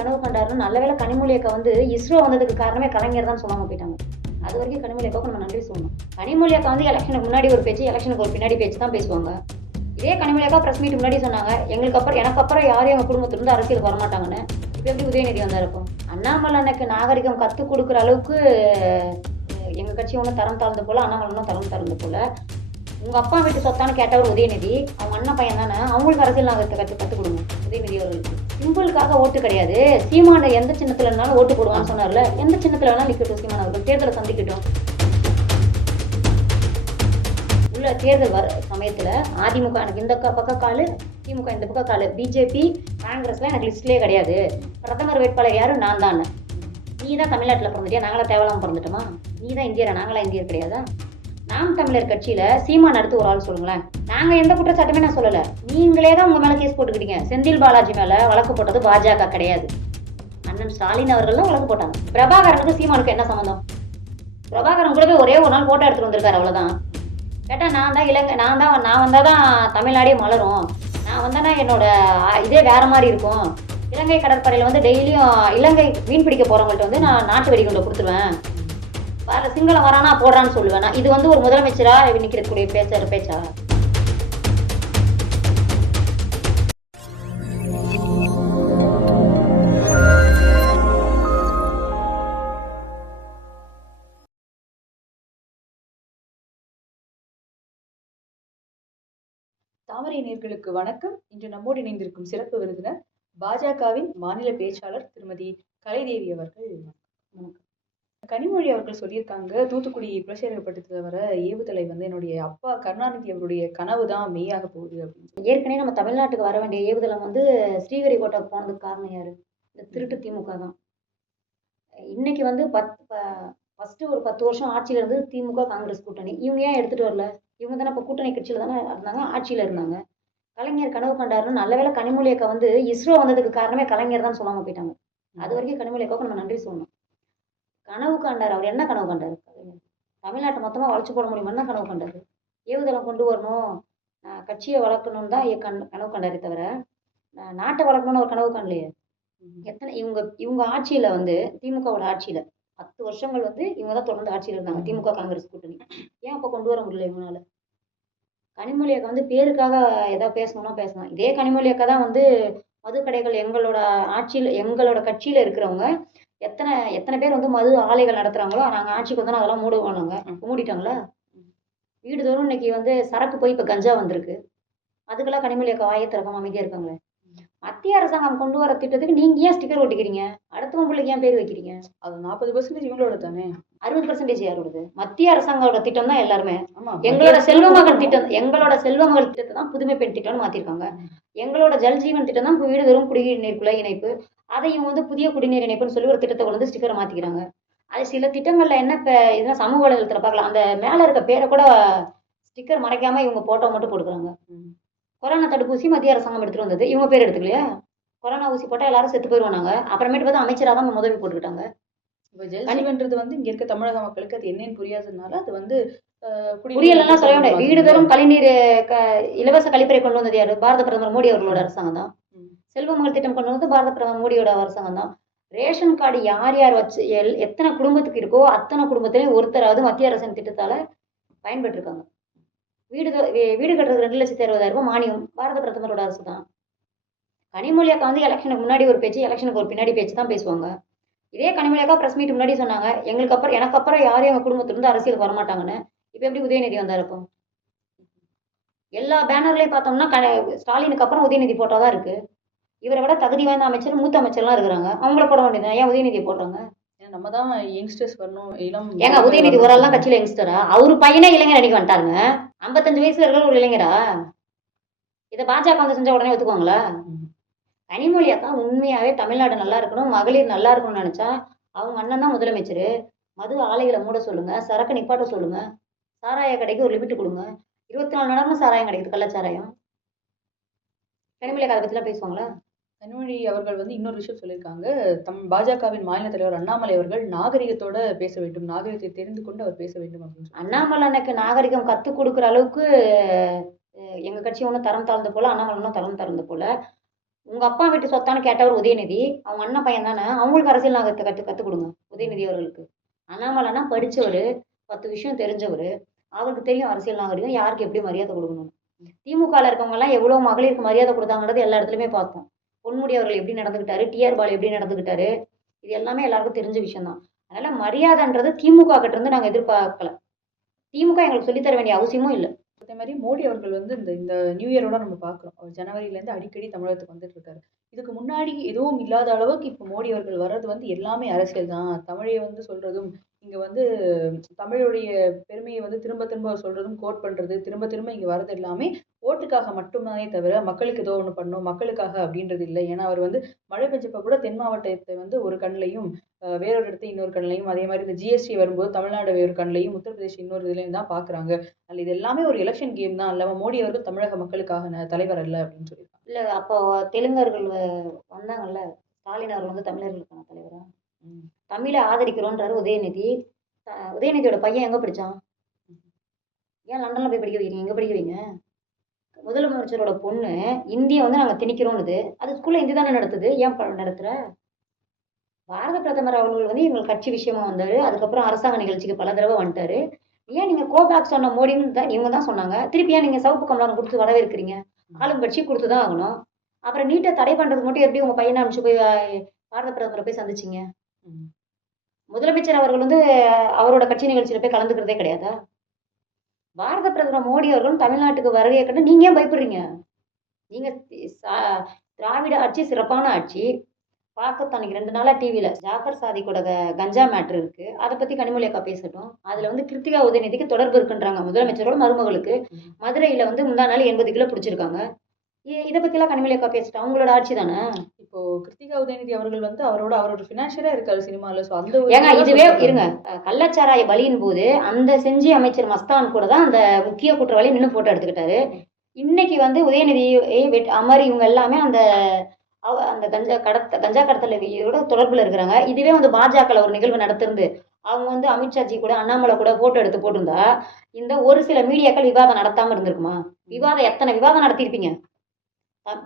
கனவு கண்டாருன்னு நல்ல வேளை கனிமொழி அக்கா வந்து இஸ்ரோ வந்ததுக்கு காரணமே கலைஞர் தான் சொல்லாம போயிட்டாங்க. அது வரைக்கும் கனிமொழி அக்காவுக்கு நம்ம நன்றி சொல்லணும். கனிமொழி அக்கா வந்து எலெக்ஷனுக்கு முன்னாடி ஒரு பேச்சு எலெக்ஷனுக்கு ஒரு பின்னாடி பேச்சு தான் பேசுவாங்க. இதே கனிமொழி அக்கா ப்ரெஸ் மீட் முன்னாடி சொன்னாங்க எங்களுக்கு அப்புறம் எனக்கு அப்புறம் யாரும் எங்கள் குடும்பத்திலிருந்து அரசியலுக்கு வரமாட்டாங்கன்னு இப்போ எப்படி உதயநிதி வந்தா இருக்கும் அண்ணாமலை நாகரிகம் கற்றுக் கொடுக்குற அளவுக்கு எங்கள் எங்க கட்சி ஒன்றும் தரம் தாழ்ந்த போல அண்ணாமலை ஒன்றும் தரம் தாழ்ந்த போல. உங்க அப்பா வீட்டு சொத்தான்னு கேட்டவர் உதயநிதி அவங்க அண்ணன் பையன் தானே அவங்களுக்கு அரசியல் நாகரிகத்தை கற்று கற்றுக் கொடுங்க. உதயநிதி அவர்களுக்கு சிம்பிளுக்காக ஓட்டு கிடையாது. சீமான எந்த சின்னத்துல இருந்தாலும் ஓட்டு போடுவான்னு சொன்னார்ல. எந்த சின்னத்துல வேணாலும் நிக்கட்டும் சீமான அவர்கள். தேர்தலை சந்திக்கட்டும். உள்ள தேர்தல் வர சமயத்துல அதிமுக எனக்கு இந்த பக்கம் பக்க காலு திமுக இந்த பக்க காலு. பிஜேபி காங்கிரஸ்லாம் எனக்கு லிஸ்ட்லேயே கிடையாது. பிரதமர் வேட்பாளர் யாரும் நான் தான். நீ தான் தமிழ்நாட்டில் பிறந்துட்டியா? நாங்களாம் தேவலாம் பிறந்துட்டோமா? நீ தான் இந்தியரா? நாங்களாம் இந்தியர் கிடையாதா? நாம் தமிழர் கட்சியில சீமான் அடுத்து ஒரு ஆள் சொல்லுங்களேன். நாங்க எந்த குற்றச்சாட்டுமே நான் சொல்லல. நீங்களே தான் உங்க மேல கேஸ் போட்டுக்கிட்டீங்க. செந்தில் பாலாஜி மேல வழக்கு போட்டது பாஜக கிடையாது. அண்ணன் ஸ்டாலின் அவர்கள் வழக்கு போட்டாங்க. பிரபாகரனுக்கு சீமானுக்கு என்ன சம்மந்தம் பிரபாகரன் கூடவே ஒரே ஒரு நாள் போட்டோ எடுத்துட்டு வந்திருக்காரு அவ்வளவுதான். கேட்டா நான் தான் இலங்கை நான் தான் நான் வந்தால் தான் தமிழ்நாடே மலரும். நான் வந்தேன்னா என்னோட இதே வேற மாதிரி இருக்கும். இலங்கை கடற்படையில் வந்து டெய்லியும் இலங்கை மீன் பிடிக்க போறவங்கள்ட்ட வந்து நான் நாட்டு வெடிகுண்டை கொடுத்துருவேன். வேற சிங்களம் வரானா போடுறான்னு சொல்லுவேன். நான் இது வந்து ஒரு முதலமைச்சரா நிற்கிறக்கூடிய பேச்ச பேச்சா? தாமரை நேர்களுக்கு வணக்கம். இன்று நம்மோடு இணைந்திருக்கும் சிறப்பு விருந்தினர் பாஜகவின் மாநில பேச்சாளர் திருமதி கலைதேவி அவர்கள். வணக்கம். கனிமொழி அவர்கள் சொல்லியிருக்காங்க தூத்துக்குடி குலசேகரப்பட்டத்தில் வர ஏவுதலை வந்து என்னுடைய அப்பா கருணாநிதி அவருடைய கனவு தான் மெய்யாக போகுது அப்படின்னு ஏற்கனவே நம்ம தமிழ்நாட்டுக்கு வர வேண்டிய ஏவுதளம் வந்து ஸ்ரீஹரிகோட்டாவுக்கு போனதுக்கு காரணம் யாரு? இந்த திருட்டு திமுக தான். இன்னைக்கு வந்து பத் ஃபஸ்ட்டு ஒரு பத்து வருஷம் ஆட்சியில் இருந்து திமுக காங்கிரஸ் கூட்டணி. இவங்க ஏன் எடுத்துகிட்டு வரல? இவங்க தானே இப்போ கூட்டணி கட்சியில தானே இருந்தாங்க ஆட்சியில இருந்தாங்க. கலைஞர் கனவு கண்டாருன்னு நல்ல வேளை கனிமொழி அக்கா வந்து இஸ்ரோ வந்ததுக்கு காரணமே கலைஞர் தான் சொல்லாம போயிட்டாங்க. அது வரைக்கும் கனிமொழி அக்காவுக்கு நம்ம நன்றி சொல்லணும். கனவு கண்டார் அவர் என்ன கனவு கண்டார்? கலைஞர் தமிழ்நாட்டை மொத்தமா வளைச்சு போட முடியுமான்னு தான் கனவு கண்டாரு. ஏவுதளம் கொண்டு வரணும் கட்சியை வளர்க்கணும்னு தான் கண் கனவு கண்டாரே தவிர நாட்டை வளர்க்கணும்னு ஒரு கனவு காணலையே. எத்தனை இவங்க இவங்க ஆட்சியில வந்து திமுகவோட ஆட்சியில பத்து வருஷங்கள் வந்து இவங்க தான் தொடர்ந்து ஆட்சியில் இருந்தாங்க திமுக காங்கிரஸ் கூட்டணி. ஏன் அப்போ கொண்டு வர முடியல இவங்களால? கனிமொழி அக்கா வந்து பேருக்காக ஏதாவது பேசணும்னா பேசலாம். இதே கனிமொழி அக்கா தான் வந்து மதுக்கடைகள் எங்களோட ஆட்சியில் எங்களோட கட்சியில் இருக்கிறவங்க எத்தனை எத்தனை பேர் வந்து மது ஆலைகள் நடத்துகிறாங்களோ நாங்கள் ஆட்சிக்கு வந்தோம்னா அதெல்லாம் மூடுவோம் மூடிட்டாங்களா? வீடு தோறும் இன்னைக்கு வந்து சரக்கு போய் இப்போ கஞ்சா வந்திருக்கு. அதுக்கெல்லாம் கனிமொழி அக்கா வாயை திறக்காம இருக்காங்களே. மத்திய அரசாங்கம் கொண்டு வர திட்டத்துக்கு நீங்க ஏன் ஸ்டிக்கர் ஒட்டிக்கிறீங்க? அடுத்தவங்க பிள்ளைக்கு ஏன் பேர் வைக்கிறீங்க? அது நாற்பது பர்சன்டேஜ் இவங்களோட தானே? அறுபது பர்சன்டேஜ் யாரோடது மத்திய அரசாங்கோட திட்டம் தான் எல்லாருமே. எங்களோட செல்வ மகன் திட்டம் எங்களோட செல்வ மகள் திட்டத்தை தான் புதுமை பெண் திட்டம்னு மாத்திருக்காங்க. எங்களோட ஜல் ஜீவன் திட்டம் தான் வீடு தோறும் குடிநீர் குழாய் இணைப்பு. அதை இவங்க வந்து புதிய குடிநீர் இணைப்புன்னு சொல்லி ஒரு திட்டத்தை கொண்டு வந்து ஸ்டிக்கரை மாத்திக்கிறாங்க. அது சில திட்டங்கள்ல என்ன இப்ப இதெல்லாம் சமூக வலைதளத்துல பார்க்கலாம். அந்த மேல இருக்க பேரை கூட ஸ்டிக்கர் மறைக்காம இவங்க போட்டோ மட்டும் கொடுக்குறாங்க ம். கொரோனா தடுப்பூசி மத்திய அரசாங்கம் எடுத்துட்டு வந்தது. இவங்க பேர் எடுத்துக்கலையா? கொரோனா ஊசி போட்டா எல்லாரும் செத்து போயிருவாங்க அப்புறமேட்டு பார்த்தா அமைச்சராக தான் உதவி போட்டுக்கிட்டாங்க. இப்போ ஜல் ஜீவன்றது வந்து இங்க இருக்க தமிழக மக்களுக்கு அது என்னன்னு புரியாததுனால அது வந்து புரியலன்னா சொல்ல முடியாது வீடு தோறும் கழிநீர் க- இலவச கழிப்பறை கொண்டு வந்தது யாரு? பாரத பிரதமர் மோடி அவர்களோட அரசாங்கம் தான். ம். செல்வ மகள் திட்டம் கொண்டு வந்து பாரத பிரதமர் மோடியோட அரசாங்கம் தான். ரேஷன் கார்டு யார் யார் வச்சு எல் எத்தனை குடும்பத்துக்கு இருக்கோ அத்தனை குடும்பத்திலையும் ஒருத்தராவது மத்திய அரசின் திட்டத்தால பயன்பெற்றிருக்காங்க. வீடு வீ- வீடு கட்டுறது ரெண்டு லட்சத்தி அறுபதாயிரம் ரூபாய் மானியம். பாரத பிரதமரோட அரசு தான் கனிமொழி அக்கா வந்து எலெக்ஷனுக்கு முன்னாடி ஒரு பேச்சு எலெக்ஷனுக்கு ஒரு பின்னாடி பேச்சு தான் பேசுவாங்க. இதே கனிமொழி அக்கா பிரஸ் மீட் முன்னாடி சொன்னாங்க எங்களுக்கு அப்புறம் எனக்கு அப்புறம் யாரும் எங்க குடும்பத்திலிருந்து அரசியல் வரமாட்டாங்கன்னு. இப்போ எப்படி உதயநிதி வந்தார் இப்போ எல்லா பேனர்லையும் பார்த்தோம்னா க- ஸ்டாலினுக்கு அப்புறம் உதயநிதி போட்டோ தான் இருக்கு. இவரை விட தகுதி வாய்ந்த அமைச்சர் மூத்த அமைச்சர்லாம் இருக்கிறாங்க. அவங்கள போட வேண்டியது ஏன் உதயநிதி போடுறாங்க? நம்ம தான் யங்ஸ்டர்ஸ் வரணும் இளம் ஏங்க உதயநிதி ஒரு ஆள்லாம் கட்சியில யங்ஸ்டரா அவரு பையனே இளைஞர் அன்னைக்கு வந்துட்டாருங்க. ஐம்பத்தஞ்சு வயசுல இருக்கிற ஒரு இளைஞரா இதை பாஜக வந்து செஞ்ச உடனே ஒத்துக்குவாங்களா? ம். கனிமொழி அக்கா உண்மையாவே தமிழ்நாடு நல்லா இருக்கணும் மகளிர் நல்லா இருக்கணும்னு நினைச்சா அவங்க அண்ணன் தான் முதலமைச்சர். மது ஆலைகளை மூட சொல்லுங்க சரக்கு நிப்பாட்ட சொல்லுங்க சாராய கடைக்கு ஒரு லிமிட் கொடுங்க. இருபத்தி நாலு நேரமும் சாராயம் கிடைக்குது கள்ளச்சாராயம். கனிமொழி அக்கா அதை பேசுவாங்களா? கனிமொழி அவர்கள் வந்து இன்னொரு விஷயம் சொல்லியிருக்காங்க. தம் பாஜகவின் மாநில தலைவர் அண்ணாமலை அவர்கள் நாகரிகத்தோட பேச வேண்டும் நாகரிகத்தை தெரிந்து கொண்டு அவர் பேச வேண்டும் அப்படின்னு அண்ணாமலை எனக்கு நாகரிகம் கற்றுக் கொடுக்குற அளவுக்கு எங்கள் எங்க கட்சி ஒன்றும் தரம் தாழ்ந்த போல அண்ணாமலை ஒன்றும் தரம் தாழ்ந்த போல. உங்க அப்பா வீட்டு சொத்தான்னு கேட்டவர் உதயநிதி அவங்க அண்ணன் பையன் தானே அவங்களுக்கு அரசியல் நாகத்தை கற்று கற்றுக் கொடுங்க உதயநிதி அவர்களுக்கு. அண்ணாமலைனா படிச்சவர் பத்து விஷயம் தெரிஞ்சவர் அவருக்கு தெரியும் அரசியல் நாகரிகம் யாருக்கு எப்படி மரியாதை கொடுக்கணும் திமுகவில் இருக்கவங்கலாம் எவ்வளோ மகளிருக்கு மரியாதை கொடுத்தாங்கன்றது எல்லா இடத்துலையுமே பார்த்தோம். பொன்முடி அவர்கள் எப்படி நடந்துக்கிட்டாரு டிஆர் பாலு எப்படி நடந்துக்கிட்டாரு இது எல்லாமே எல்லாருக்கும் தெரிஞ்ச விஷயம் தான் அதனால மரியாதைன்றது திமுக கிட்ட இருந்து நாங்கள் எதிர்பார்க்கல. திமுக எங்களுக்கு சொல்லித்தர வேண்டிய அவசியமும் இல்லை. அதே மாதிரி மோடி அவர்கள் வந்து இந்த இந்த நியூ இயரோட நம்ம பார்க்குறோம். அவர் ஜனவரியிலேருந்து அடிக்கடி தமிழகத்துக்கு வந்துட்டு இருக்காரு. இதுக்கு முன்னாடி எதுவும் இல்லாத அளவுக்கு இப்போ மோடி அவர்கள் வர்றது வந்து எல்லாமே அரசியல் தான். தமிழை வந்து சொல்றதும் இங்கே வந்து தமிழுடைய பெருமையை வந்து திரும்ப திரும்ப சொல்றதும் கோட் பண்றது திரும்ப திரும்ப இங்கே வர்றது எல்லாமே ஓட்டுக்காக மட்டும்தானே தவிர மக்களுக்கு ஏதோ ஒன்று பண்ணும் மக்களுக்காக அப்படின்றது இல்லை. ஏன்னா அவர் வந்து மழை பெஞ்சப்ப கூட தென் மாவட்டத்தை வந்து ஒரு கண்ணிலையும் வேறொரு இடத்த இன்னொரு கண்ணிலையும் அதே மாதிரி இந்த ஜிஎஸ்டி வரும்போது தமிழ்நாடு வேறு கண்ணிலையும் உத்தரப்பிரதேஷ் இன்னொரு இதுலையும் தான் பார்க்குறாங்க அதில் இது எல்லாமே ஒரு எலெக்ஷன் கேம் தான். இல்லாமல் மோடி அவர்கள் தமிழக மக்களுக்காக தலைவர் அல்ல அப்படின்னு சொல்லியிருக்காங்க. இல்லை அப்போ தெலுங்கர்கள் வந்தாங்கல்ல? ஸ்டாலின் அவர்கள் வந்து தமிழர்களுக்கான தலைவரா. தமிழை ஆதரிக்கிறோன்றாரு உதயநிதி. உதயநிதியோட பையன் எங்கே படிச்சான்? ஏன் லண்டனில் போய் படிக்க வைக்கிறீங்க? எங்கே படிக்க வைங்க? முதலமைச்சரோட பொண்ணு இந்தியை வந்து நாங்கள் திணிக்கிறோன்னுது. அது ஸ்கூலில் இந்தி தானே நடத்துது? ஏன் நடத்துற? பாரத பிரதமர் அவர்கள் வந்து எங்கள் கட்சி விஷயமா வந்தார். அதுக்கப்புறம் அரசாங்க நிகழ்ச்சிக்கு பல தடவை வந்துட்டாரு. ஏன் நீங்கள் கோபேக் சொன்ன மோடின்னு தான் இவங்க தான் சொன்னாங்க. திருப்பி ஏன் நீங்கள் சவுப்பு கமலம் கொடுத்து வரவேற்கிறீங்க? ஆளும் கட்சி கொடுத்து தான் ஆகணும். அப்புறம் நீட்டை தடை பண்ணுறதுக்கு மட்டும் எப்படி உங்கள் பையனை அனுப்பிச்சு போய் பாரத பிரதமரை போய் சந்திச்சிங்க. முதலமைச்சர் அவர்கள் வந்து அவரோட கட்சி நிகழ்ச்சியில் போய் கலந்துக்கிறதே கிடையாதா? பாரத பிரதமர் மோடி அவர்களும் தமிழ்நாட்டுக்கு வருகையை கண்டு நீங்கள் ஏன் பயப்படுறீங்க? நீங்கள் திராவிட ஆட்சி சிறப்பான ஆட்சி. பார்க்க அன்னைக்கு ரெண்டு நாளாக டிவியில் ஜாஃபர் சாதிக்கோட கஞ்சா மேட்ரு இருக்குது அதை பற்றி கனிமொழி அக்கா பேசட்டும். அதில் வந்து கிருத்திகா உதயநிதிக்கு தொடர்பு இருக்குன்றாங்க முதலமைச்சரோட மருமகளுக்கு. மதுரையில் வந்து முந்தா நாள் எண்பது கிலோ பிடிச்சிருக்காங்க. இதை பற்றிலாம் கனிமொழி அக்கா பேசிட்டோம் அவங்களோட ஆட்சி தானே? இப்போ கிருத்திகா உதயநிதி அவர்கள் வந்து அவரோட அவரோட ஃபினான்ஷியலா இருக்காரு சினிமால சோ அந்த ஏங்க இதுவே. இருங்க. கள்ளச்சாராய பலியின் போது அந்த செஞ்சி அமைச்சர் மஸ்தான் கூட தான் அந்த முக்கிய குற்றவாளி நின்று போட்டோ எடுத்துக்கிட்டாரு. இன்னைக்கு வந்து உதயநிதி அமர் இவங்க எல்லாமே அந்த அந்த கஞ்சா கடத்த கஞ்சா கடத்தலோட தொடர்புல இருக்கிறாங்க. இதுவே வந்து பாஜகல ஒரு நிகழ்வு நடத்திருந்து அவங்க வந்து அமித்ஷாஜி கூட அண்ணாமலை கூட போட்டோ எடுத்து போட்டிருந்தா இந்த ஒரு சில மீடியாக்கள் விவாதம் நடத்தாம இருந்திருக்குமா? விவாதம் எத்தனை விவாதம் நடத்தியிருப்பீங்க?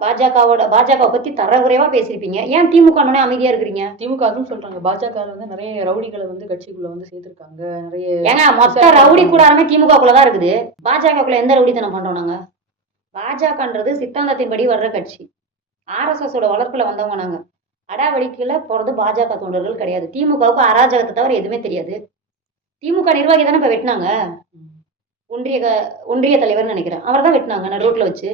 பாஜகவோட பாஜகவை பத்தி தரக்குறைவா பேசியிருப்பீங்க ஏன் திமுக அமைதியா இருக்கிறீங்க? திமுக அதுவும் சொல்றாங்க. பாஜக வந்து நிறைய ரவுடிகளை வந்து கட்சிக்குள்ள வந்து சேர்த்திருக்காங்க. நிறைய ஏங்க மொத்த ரவுடி கூடாரமே திமுகக்குள்ள தான் இருக்குது. பாஜகக்குள்ள எந்த ரவுடித்தனம் பண்றோம் நாங்க? பாஜகன்றது சித்தாந்தத்தின்படி வர்ற கட்சி. ஆர்எஸ்எஸோட வளர்ப்புல வந்தவங்க நாங்க. அடாவடிக்கையில போறது பாஜக தொண்டர்கள் கிடையாது. திமுகவுக்கு அராஜகத்தை தவிர எதுவுமே தெரியாது. திமுக நிர்வாகி தானே இப்ப வெட்டினாங்க. ஒன்றிய ஒன்றிய தலைவர்னு நினைக்கிறேன். அவரை தான் வெட்டினாங்க நான் ரோட்ல வச்சு.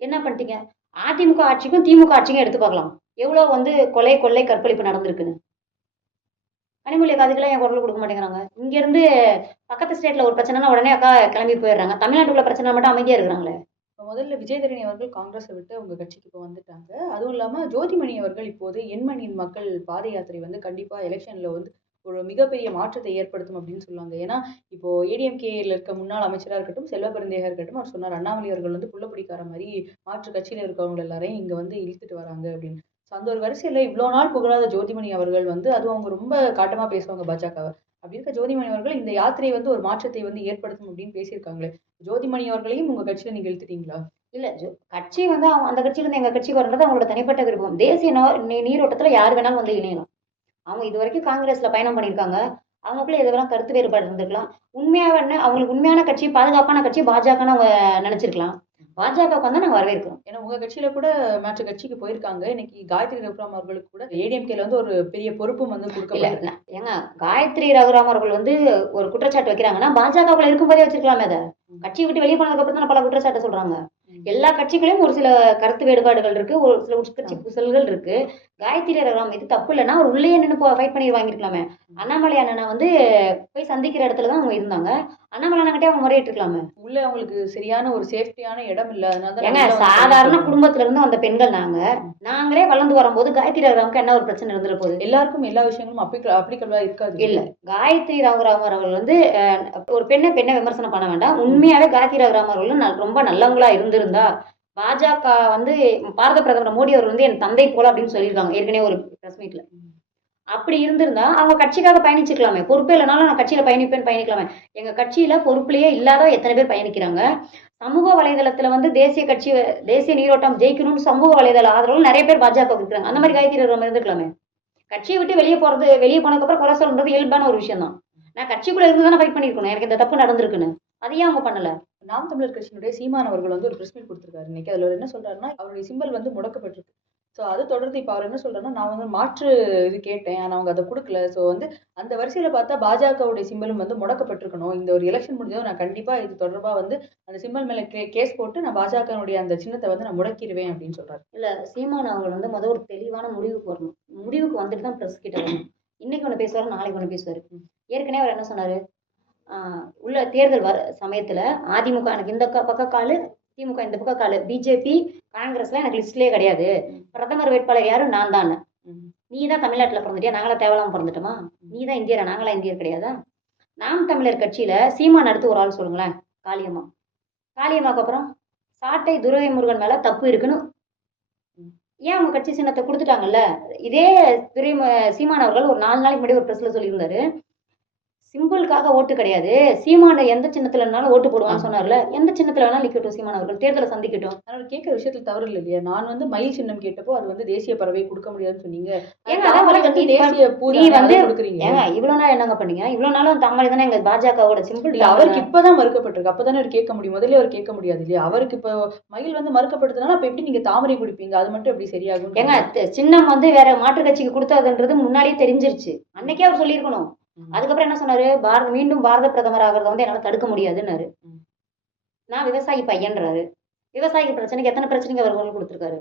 என்ன பண்ணிட்டீங்க? அதிமுக ஆட்சிக்கும் திமுக ஆட்சிக்கும் எடுத்து பார்க்கலாம். எவ்வளோ வந்து கொலை கொள்ளை கற்பழிப்பு நடந்திருக்குன்னு. கனிமொழி அக்கா அதுக்கெல்லாம் என் குரல் கொடுக்க மாட்டேங்கிறாங்க. இங்கேருந்து பக்கத்து ஸ்டேட்டில் ஒரு பிரச்சனைனா உடனே அக்கா கிளம்பி போயிடுறாங்க. தமிழ்நாட்டுக்குள்ள பிரச்சனை மட்டும் அமைதியாக இருக்கிறாங்களே. இப்போ முதல்ல விஜயதரணி அவர்கள் காங்கிரஸை விட்டு அவங்க கட்சிக்கு இப்போ வந்துட்டாங்க. அதுவும் இல்லாமல் ஜோதிமணி அவர்கள் இப்போது எண்மணியின் மக்கள் பாத யாத்திரை வந்து கண்டிப்பாக எலெக்ஷனில் வந்து ஒரு மிகப்பெரிய மாற்றத்தை ஏற்படுத்தும் அப்படின்னு சொல்லுவாங்க. ஏன்னா இப்போ ஏடிஎம்கேயில் இருக்க முன்னாள் அமைச்சராக இருக்கட்டும் செல்வ பெருந்தேகா இருக்கட்டும் அவர் சொன்னார் அண்ணாமலை அவர்கள் வந்து புள்ள பிடிக்கார மாதிரி மாற்று கட்சியில் இருக்கவங்க எல்லாரையும் இங்கே வந்து இழுத்துட்டு வராங்க அப்படின்னு. ஸோ அந்த ஒரு வரிசையில் இவ்வளோ நாள் புகழாத ஜோதிமணி அவர்கள் வந்து அதுவும் அவங்க ரொம்ப காட்டமாக பேசுவாங்க பாஜகவை. அப்படி இருக்க ஜோதிமணி அவர்கள் இந்த யாத்திரை வந்து ஒரு மாற்றத்தை வந்து ஏற்படுத்தும் அப்படின்னு பேசியிருக்காங்களே. ஜோதிமணி அவர்களையும் உங்கள் கட்சியில் நீங்கள் இழுத்துட்டீங்களா? இல்லை ஜோ- கட்சி வந்து அவங்க அந்த கட்சியிலேருந்து எங்கள் கட்சிக்கு வர்றது அவங்களோட தனிப்பட்ட விருப்பம். தேசிய நோ- நீ- யார் வேணாலும் வந்து இணையலாம். அவங்க இது வரைக்கும் காங்கிரஸ்ல பயணம் பண்ணியிருக்காங்க. அவங்களுக்குள்ள வேணா கருத்து வேறுபாடு இருந்திருக்கலாம். உண்மையாக என்ன? அவங்களுக்கு உண்மையான கட்சி பாதுகாப்பான கட்சி பாஜகன்னு அவங்க நினைச்சிருக்கலாம். பாஜகவுக்கு வந்து நாங்க வரவேற்கிறோம். ஏன்னா உங்க கட்சியில கூட மாற்று கட்சிக்கு போயிருக்காங்க. இன்னைக்கு காயத்ரி ரகுராம் அவர்களுக்கு கூட ஏடிஎம்கேல வந்து ஒரு பெரிய பொறுப்பும் வந்து நான்- ஏங்க காயத்ரி ரகுராம் அவர்கள் வந்து ஒரு குற்றச்சாட்டு வைக்கிறாங்கன்னா பாஜகவுக்குள்ள இருக்கும்போதே வச்சிருக்கலாமே அதை. கட்சியை விட்டு வெளியே போனதுக்கு அப்புறம் தானே பல குற்றச்சாட்டை சொல்றாங்க. ம். எல்லா கட்சிகளையும் ஒரு சில கருத்து வேறுபாடுகள் இருக்கு. ஒரு சில உட்கட்சி குசல்கள் இருக்கு. காயத்ரி ரகுராம் இது தப்பு இல்லைன்னா அவர் உள்ளே நின்று ஃபைட் பண்ணி வாங்கிருக்கலாமே அண்ணாமலை அண்ணனை வந்து போய் சந்திக்கிற இடத்துல தான் அவங்க இருந்தாங்க. அண்ணாமலை அண்ணன்கிட்டே அவங்க முறையிட்டு இருக்கலாமே உள்ள அவங்களுக்கு சரியான ஒரு சேஃப்டியான இடம் இல்ல. அதனால தான் ஏங்க சாதாரண. குடும்பத்துல இருந்து வந்த பெண்கள் நாங்க. நாங்களே வளர்ந்து வரும்போது காயத்ரி ரகுராமுக்கு என்ன ஒரு பிரச்சனை இருந்துட போகுது? எல்லாருக்கும் எல்லா விஷயங்களும் அப்ளிக அப்ளிகபிளா இருக்காது. இல்ல. காயத்ரி ரகுராம் அவர்கள் வந்து ஒரு பெண்ணை பெண்ணை விமர்சனம் பண்ண வேண்டாம். உண்மையாவே காயத்ரி ரகுராம் அவர்கள் ரொம்ப நல்லவங்களா இருந்திருந்தா பாஜக வந்து பாரத பிரதமர் மோடி அவர் வந்து என் தந்தை போல அப்படின்னு சொல்லியிருக்காங்க. ஏற்கனவே ஒரு பிரஸ் மீட்ல அப்படி இருந்திருந்தா அவங்க கட்சிக்காக பயணிச்சுக்கலாமே பொறுப்பே இல்லைனாலும் நான் கட்சியில பயணிப்பேன் பயணிக்கலாமே. எங்க கட்சியில பொறுப்புலயே இல்லாத எத்தனை பேர் பயணிக்கிறாங்க? சமூக வலைதளத்துல வந்து தேசிய கட்சி தேசிய நீரோட்டம் ஜெயிக்கணும்னு சமூக வலைதள ஆதரவு நிறைய பேர் பாஜக இருக்கிறாங்க அந்த மாதிரி காய்கறி நம்ம இருந்துக்கலாமே கட்சியை விட்டு வெளியே போறது வெளியே போனதுக்கப்புறம் குறை சொல்றது இயல்பான ஒரு விஷயம் தான் நான் கட்சிக்குள்ள இருந்து தானே ஃபைட் பண்ணிருக்கணும் எனக்கு இந்த தப்பு நடந்திருக்குன்னு. அதையே அவங்க பண்ணல. நாம் தமிழர் கட்சியினுடைய சீமான் அவர்கள் வந்து ஒரு பிரஸ் மீட் இன்னைக்கு அதுல என்ன சொல்றாருன்னா அவருடைய சிம்பல் வந்து முடக்கப்பட்டிருக்கு. ஸோ அது தொடர்ந்து இப்போ அவர் என்ன சொல்கிறேன்னா நான் வந்து மாற்று இது கேட்டேன் ஆனால் அவங்க அதை கொடுக்கல. ஸோ வந்து அந்த வரிசையில் பார்த்தா பாஜகவுடைய சிம்பலும் வந்து முடக்கப்பட்டிருக்கணும். இந்த ஒரு எலெக்ஷன் முடிஞ்சதும் நான் கண்டிப்பாக இது தொடர்பாக வந்து அந்த சிம்பல் மேலே கே கேஸ் போட்டு நான் பாஜகனுடைய அந்த சின்னத்தை வந்து நான் முடக்கிடுவேன் அப்படின்னு சொல்கிறார் இல்லை சீமான் அவங்க வந்து முதல் ஒரு தெளிவான முடிவுக்கு வரணும். முடிவுக்கு வந்துட்டு தான் ப்ரெஸ் கிட்ட வரணும். இன்னைக்கு ஒன்று பேசுவார் நாளைக்கு ஒன்று பேசுவார். ஏற்கனவே அவர் என்ன சொன்னார்? உள்ள தேர்தல் வர சமயத்துல அதிமுக எனக்கு இந்த க- பக்க காலு திமுக இந்த பக்க காலு. பிஜேபி காங்கிரஸ்லாம் எனக்கு லிஸ்ட்லயே கிடையாது. பிரதமர் வேட்பாளர் யாரு? நான் தான். நீ தான் தமிழ்நாட்டுல பிறந்துட்டியா? நாங்களா தேவலாம் பிறந்துட்டோமா? நீ தான் இந்தியரா? நாங்களா இந்தியர் கிடையாதா? நாம் தமிழர் கட்சியில சீமான் அடுத்து ஒரு ஆள் சொல்லுங்களேன். காளியம்மா. காளியம்மாக்கு அப்புறம் சாட்டை துரை முருகன் மேல தப்பு இருக்குன்னு. ஏன் அவங்க கட்சி சின்னத்தை கொடுத்துட்டாங்கல்ல? இதே துரை சீமான் அவர்கள் ஒரு நாலு நாளைக்கு முன்னாடி ஒரு ப்ரெஸ்ல சொல்லியிருந்தாரு. சிம்பிளுக்காக ஓட்டு கிடையாது. சீமான எந்த சின்னத்துல வேணாலும் ஓட்டு போடுவான்னு. சொன்னார்ல. எந்த சின்னத்துல வேணாலும் நிக்கட்டும் சீமான் அவர்கள். தேர்தலை சந்திக்கட்டும். அதனால கேட்கிற விஷயத்துல தவறு இல்லை இல்லையா? நான் வந்து மயில் சின்னம் கேட்டப்போ அது வந்து தேசிய பறவை கொடுக்க முடியாதுன்னு சொன்னீங்க. நீ தேசிய பூ நீ தானே, அதை வந்து- கொடுக்குறீங்க ஏங்க இவ்வளவு நாள் என்னங்க பண்ணீங்க? இவ்வளவு நாளும் தாமரை தானே எங்க பாஜகவோட சிம்பிள் இல்ல அவருக்கு இப்பதான் மறுக்கப்பட்டிருக்கு. அப்பதானே அவர் கேட்க முடியும். முதல்ல அவர் கேட்க முடியாது இல்லையா? அவருக்கு இப்போ மயில் வந்து மறுக்கப்படுதுனால அப்ப எப்படி நீங்க தாமரை குடிப்பீங்க? அது மட்டும் எப்படி சரியாகும் ஏங்க சின்னம் வந்து வேற மாற்று கட்சிக்கு கொடுத்ததுன்றது முன்னாடியே தெரிஞ்சிருச்சு. அன்னைக்கே அவர் சொல்லியிருக்கணும். அதுக்கப்புறம் என்ன சொன்னாரு? பாரத மீண்டும் பாரத பிரதமர் ஆகிறத வந்து என்னால தடுக்க முடியாதுன்னாரு. நான் விவசாயி பையன்றாரு. விவசாயி பிரச்சனைக்கு எத்தனை பிரச்சனைக்கு அவர் குரல் கொடுத்துருக்காரு?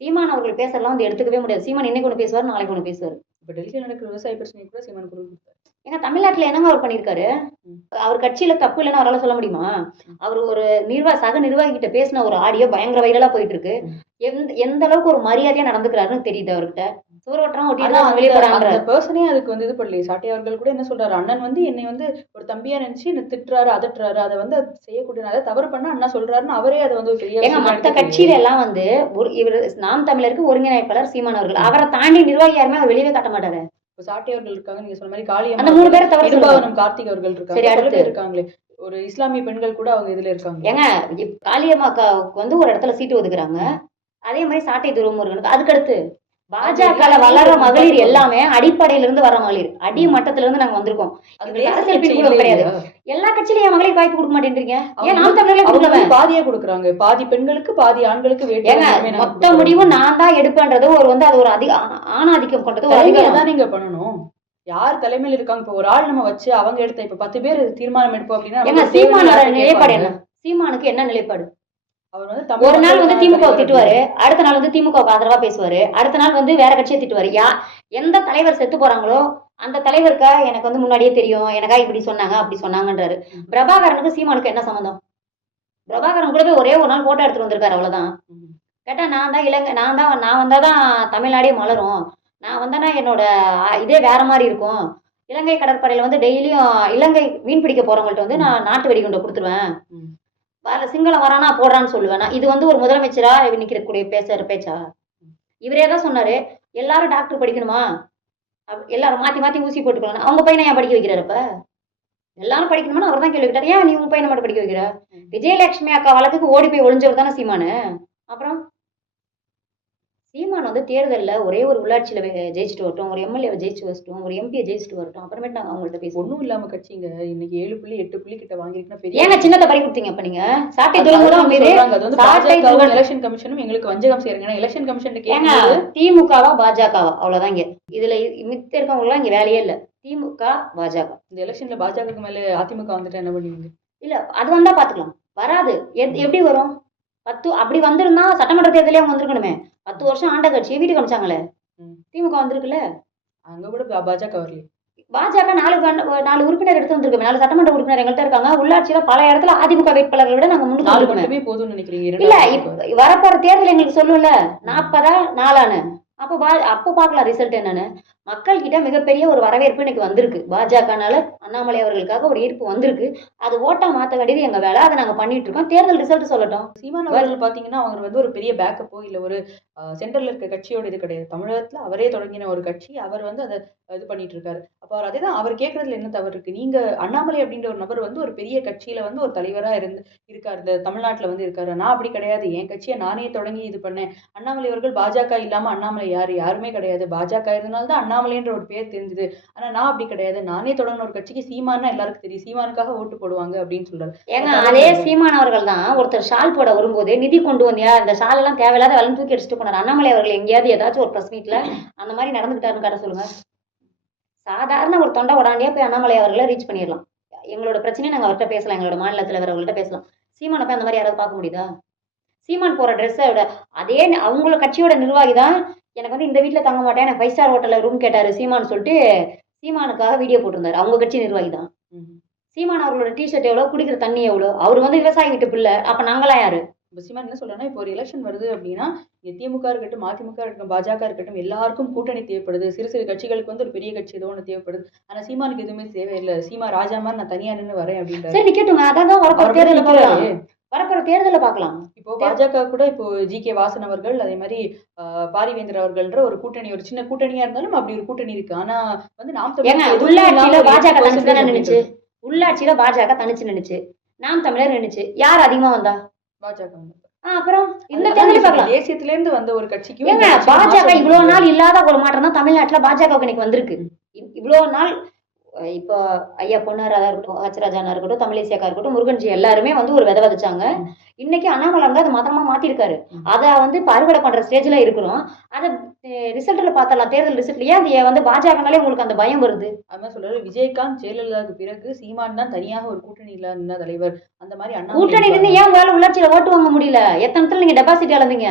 சீமான் அவர்கள் பேசலாம் வந்து எடுத்துக்கவே முடியாது. சீமான் இன்னைக்கு ஒன்று பேசுவார் நாளைக்கு ஒன்று பேசுவார். இப்ப டெல்லியில நடக்கிற விவசாய பிரச்சனை கூட சீமான் குரல் கொடுத்தாரு. ஏங்க தமிழ்நாட்டுல என்னங்க அவர் பண்ணியிருக்காரு. அவர் கட்சியில தப்பு இல்லைன்னு அவரால சொல்ல முடியுமா? அவர் ஒரு நிர்வா சக நிர்வாகி கிட்ட பேசின ஒரு ஆடியோ பயங்கர வைரலா போயிட்டு இருக்கு. எந்த எந்த அளவுக்கு ஒரு மரியாதையா நடந்துக்கிறாருன்னு தெரியுது அவர்கிட்ட. ஆனா ஒட்டிட்டு வெளியே போறாங்க. பர்சனே அதுக்கு வந்து இது பண்ணலையே. சாட்டை அவர்கள் கூட என்ன சொல்றாரு? அண்ணன் வந்து என்னை வந்து ஒரு தம்பியா நினைச்சு என்ன திட்டுறாரு அதட்டுறாரு. அதை வந்து செய்யக்கூடிய அதை தவறு பண்ண அண்ணா சொல்றாருன்னு அவரே அதை வந்து பெரிய ஏங்க எடுத்துக்கலையே. கட்சியில எல்லாம் வந்து ஒரு இவர் நாம் தமிழருக்கு ஒருங்கிணைப்பாளர் சீமான் அவர்கள். அவரை தாண்டி நிர்வாகி யாருமே அவர் வெளியவே காட்ட மாட்டாரு இப்ப சாட்டை அவர்கள் இருக்காங்க நீங்க சொன்ன மாதிரி காளியம்மா அந்த மூணு பேரை தவிர. இடும்பாவனம் கார்த்திக் அவர்கள் இருக்காங்க. இருக்காங்களே. ஒரு இஸ்லாமிய பெண்கள் கூட அவங்க இதுல இருக்காங்க. ஏங்க காளியம்மாக்காவுக்கு வந்து ஒரு இடத்துல சீட்டு ஒதுக்குறாங்க. அதே மாதிரி சாட்டை துருமுருகனுக்கு அதுக்கு அடுத்து பாஜக வளர மகளிர் எல்லாமே அடிப்படையில இருந்து வர மகளிர். அடி மட்டத்துல இருந்து நாங்க வந்திருக்கோம். கிடையாது? எல்லா கட்சியிலும் என் மகளிர் வாய்ப்பு கொடுக்க மாட்டேன்றீங்க. ஏன் நாம் தமிழர்களே கொடுக்கல பாதியா கொடுக்குறாங்க. பாதி பெண்களுக்கு பாதி ஆண்களுக்கு வேட்டு ஏங்க மொத்த. முடிவும் நான் தான் எடுப்பேன்றது. ஒரு வந்து அது ஒரு அதிக ஆணாதிக்கம் கொண்டது ஒரு அதிகாரம் தான் நீங்க பண்ணணும். யார் தலைமையில இருக்காங்க? இப்ப ஒரு ஆள் நம்ம வச்சு அவங்க எடுத்த இப்ப பத்து பேர் தீர்மானம் எடுப்போம் அப்படின்னா சீமானோட நிலைப்பாடு? என்ன? சீமானுக்கு என்ன நிலைப்பாடு? ஒரு நாள் வந்து திமுக திட்டுவாரு அடுத்த நாள் வந்து திமுக ஆதரவா பேசுவாரு அடுத்த நாள் வந்து வேற கட்சியை திட்டுவாரு. யா எந்த தலைவர் செத்து போறாங்களோ அந்த தலைவருக்கா எனக்கு வந்து முன்னாடியே தெரியும் எனக்கா இப்படி சொன்னாங்க அப்படி சொன்னாங்கன்றாரு. பிரபாகரனுக்கு சீமானுக்கு என்ன சம்மந்தம்? பிரபாகரன் கூட போய் ஒரே ஒரு நாள் போட்டோ எடுத்துட்டு வந்திருக்காரு அவ்வளவுதான். கேட்டா நான் தான் இலங்கை நான் தான் நான் வந்தாதான் தமிழ்நாடே மலரும். நான் வந்தேன்னா என்னோட இதே வேற மாதிரி இருக்கும். இலங்கை கடற்படையில வந்து டெய்லியும் இலங்கை மீன் பிடிக்க போறவங்கள்ட்ட வந்து நான் நாட்டு வெடிகுண்டை கொடுத்துருவேன். வர சிங்களம் வரானா போடுறான்னு சொல்லுவேன். நான் இது வந்து ஒரு முதலமைச்சரா நிற்கக்கூடிய பேசுற பேச்சா? இவரே தான் சொன்னாரு எல்லாரும் டாக்டர் படிக்கணுமா? எல்லாரும் மாத்தி மாத்தி ஊசி போட்டுக்கலாம் அவங்க பையனை ஏன் படிக்க வைக்கிறாரு இப்ப எல்லாரும் படிக்கணுமா அவர் தான் கேள்வி கேட்டார். ஏன் நீ உன் பையனை மட்டும் படிக்க வைக்கிற. விஜயலட்சுமி அக்கா வழக்குக்கு ஓடி போய் ஒளிஞ்சவர் தானே சீமானு? அப்புறம்? சீமான் வந்து தேர்தல்ல ஒரே ஒரு உள்ளாட்சியில ஜெயிச்சுட்டு வரட்டும் ஒரு எம்எல்ஏ ஜெயிச்சு வச்சிட்டோம் ஒரு எம்பியை ஜெயிச்சுட்டு வரட்டும் அப்புறமேட்டு நாங்க அவங்கள்ட்ட பேசுவோம். ஒண்ணும் இல்லாம கட்சிங்க இன்னைக்கு ஏழு புள்ளி எட்டு புள்ளி கிட்ட வாங்கிருக்குன்னா ஏங்க பெரிய சின்னத்தை பறி கொடுத்தீங்க அப்ப நீங்க? சாட்டை அது துரும்பு தான் அவங்க மீது எலெக்ஷன் கமிஷனும் எங்களுக்கு வஞ்சகம் செய்யறாங்க ஏன்னா எலெக்ஷன் கமிஷன் ஏங்க திமுகவா பாஜகவா? அவ்வளவுதான் இங்க. இதுல மித்த இருக்கவங்க எல்லாம் இங்க வேலையே இல்ல. திமுக பாஜக. இந்த எலெக்ஷன்ல பாஜகவுக்கு மேல அதிமுக வந்துட்டு என்ன பண்ணுவீங்க? இல்ல அது வந்தா பாத்துக்கலாம். வராது. எப்படி வரும்? பத்து அப்படி வந்திருந்தா சட்டமன்ற தேர்தலே அவங்க வந்திருக்கணுமே. பத்து வருஷம் ஆண்ட கட்சி வீட்டுக்கு அனுப்பிச்சாங்களே. திமுக வந்திருக்குல்ல? அங்க கூட பா- பாஜக வரல பாஜக நாலு நாலு உறுப்பினர் எடுத்து வந்திருக்கோமே. நாலு சட்டமன்ற உறுப்பினர் எங்கள்கிட்ட இருக்காங்க. உள்ளாட்சியில பல இடத்துல அதிமுக வேட்பாளர்களை விட நாங்க முன்னுக்கு நாலு வந்திருக்கோமே. மட்டுமே போதும்னு நினைக்கிறீங்க இல்ல இரண்டாவது இப்ப வரப்போற தேர்தல் எங்களுக்கு சொல்லும்ல. நாற்பதா நாலான்னு. அப்ப அப்போ பா அப்போ பார்க்கலாம் ரிசல்ட் என்னன்னு. மக்கள்கிட்ட மிகப்பெரிய ஒரு வரவேற்பு இன்னைக்கு வந்திருக்கு. பாஜகனால அண்ணாமலை அவர்களுக்காக ஒரு ஈர்ப்பு வந்திருக்கு. அது ஓட்டா மாற்ற வேண்டியது எங்க வேலை? அதை நாங்க பண்ணிட்டு இருக்கோம். தேர்தல் ரிசல்ட் சொல்லட்டும். சீமான் அவர்கள் பாத்தீங்கன்னா அவங்க வந்து ஒரு பெரிய பேக்கப்போ இல்ல ஒரு சென்டர்ல இருக்க கட்சியோட இது கிடையாது. தமிழகத்துல அவரே தொடங்கின ஒரு கட்சி. அவர் வந்து அதை இது பண்ணிட்டு இருக்காரு. அப்ப அவர் அதேதான் அவர் கேட்கறதுல என்ன தவறு இருக்கு? நீங்க அண்ணாமலை அப்படின்ற ஒரு நபர் வந்து ஒரு பெரிய கட்சியில வந்து ஒரு தலைவரா இருந்து இருக்காரு. இந்த தமிழ்நாட்டுல வந்து இருக்காரு. நான் அப்படி கிடையாது. என் கட்சியை நானே தொடங்கி இது பண்ணேன். அண்ணாமலை அவர்கள் பாஜக இல்லாம அண்ணாமலை யாரு? யாருமே கிடையாது. பாஜக இருந்தனால தான் அண்ணாமலைன்ற ஒரு பேர் தெரிஞ்சது. ஆனா நான் அப்படி கிடையாது. நானே தொடங்கின ஒரு கட்சிக்கு சீமான்னா எல்லாருக்கும் தெரியும். சீமானுக்காக ஓட்டு போடுவாங்க அப்படின்னு சொல்றாரு. ஏங்க அதே சீமானவர்கள் தான் ஒருத்தர் ஷால் போட வரும்போது நிதி கொண்டு வந்தியா இந்த ஷால் எல்லாம் தேவையில்லாத வேலை தூக்கி அடிச்சுட்டு போனார். அண்ணாமலை அவர்கள் எங்கேயாவது ஏதாச்சும் ஒரு ப்ரெஸ் மீட்ல அந்த மாதிரி நடந்துக்கிட்டாருன்னு காட்ட சொல்லுங்க. சாதாரண ஒரு தொண்டை உடாண்டியா போய் அண்ணாமலை அவர்களை ரீச் பண்ணிடலாம். எங்களோட பிரச்சனையை நாங்கள் அவர்கிட்ட பேசலாம். எங்களோட மாநில தலைவர்கள்ட்ட பேசலாம். சீமானை போய் அந்த மாதிரி யாராவது பார்க்க முடியுதா? சீமான் போற ட்ரெஸ்ஸை விட அதே ந- அவங்கள கட்சியோட நிர்வாகி தான் எனக்கு வந்து இந்த வீட்டில் தங்க மாட்டேன். எனக்கு ஃபைவ் ஸ்டார் ஹோட்டலில் ரூம் கேட்டாரு சீமான் சொல்லிட்டு சீமானுக்காக வீடியோ போட்டிருந்தாரு. அவங்க கட்சி நிர்வாகி தான். சீமான் அவர்களோட டிஷர்ட் எவ்வளோ குடிக்கிற தண்ணி எவ்வளோ அவர் வந்து விவசாயி வீட்டு பிள்ளை. அப்போ நாங்களாம் யாரு? இப்ப சீமான் என்ன சொல்றேன்னா இப்போ ஒரு எலெக்ஷன் வருது அப்படின்னா திமுக இருக்கட்டும் அதிமுக இருக்கட்டும் பாஜக இருக்கட்டும் எல்லாருக்கும் கூட்டணி தேவைப்படுது. சிறு சிறு கட்சிகளுக்கு வந்து ஒரு பெரிய கட்சி ஏதோ ஒன்று தேவைப்படுது. ஆனா சீமானுக்கு எதுவுமே தேவையில்லை. சீமா ராஜா மாதிரி நான் தனியா நின்னு வரேன் அப்படின்றாரு. சரி நிக்கட்டுங்க அதான் வரப்போற தேர்தலில் பார்க்கலாம் இப்போ பாஜக கூட இப்போ ஜி கே வாசன் அவர்கள் அதே மாதிரி பாரிவேந்தர் அவர்கள்ன்ற ஒரு கூட்டணி ஒரு சின்ன கூட்டணியா இருந்தாலும் அப்படி ஒரு கூட்டணி இருக்கு. ஆனா வந்து நாம் உள்ளாட்சியில பாஜக 80% தனிச்சு தானே நின்னுச்சு? அப்படின்றது. உள்ளாட்சியில பாஜக தனிச்சு நின்னுச்சு. நாம் தமிழர் நின்னுச்சு. யார் அதிகமா வந்தா? பாஜக அப்புறம் இந்த பார்க்கலாம் தேசியத்துல இருந்து வந்த ஒரு கட்சிக்கும் பாஜக இவ்வளவு. நாள் இல்லாத ஒரு மாற்றம் தான் தமிழ்நாட்டுல பாஜக இன்னைக்கு வந்திருக்கு. இவ்வளவு நாள் இப்போ ஐயா பொன்னாரா இருக்கட்டும் ஹச்சராஜானா இருக்கட்டும் தமிழிசையாக்கா இருக்கட்டும் முருகன்ஜி எல்லாருமே வந்து ஒரு விதை விதைச்சாங்க. இன்னைக்கு அண்ணாமலை வந்து அதை மாத்திரமா மாத்திருக்காரு. அதை வந்து அறுவடை பண்ற ஸ்டேஜ்ல இருக்கிறோம். அதை ரிசல்ட்ல பார்த்தலாம் தேர்தல் ரிசல்ட்ல ஏன் அது வந்து பாஜகனாலே உங்களுக்கு அந்த பயம் வருது? அதான் சொல்றாரு. விஜயகாந்த் ஜெயலலிதாவுக்கு பிறகு சீமான் தான் தனியாக ஒரு கூட்டணி இல்லாத தலைவர். அந்த மாதிரி அண்ணா கூட்டணி நின்று ஏன் உங்களால உள்ளாட்சியில ஓட்டு வாங்க முடியல? எத்தனை இடத்துல நீங்க டெபாசிட் இழந்தீங்க?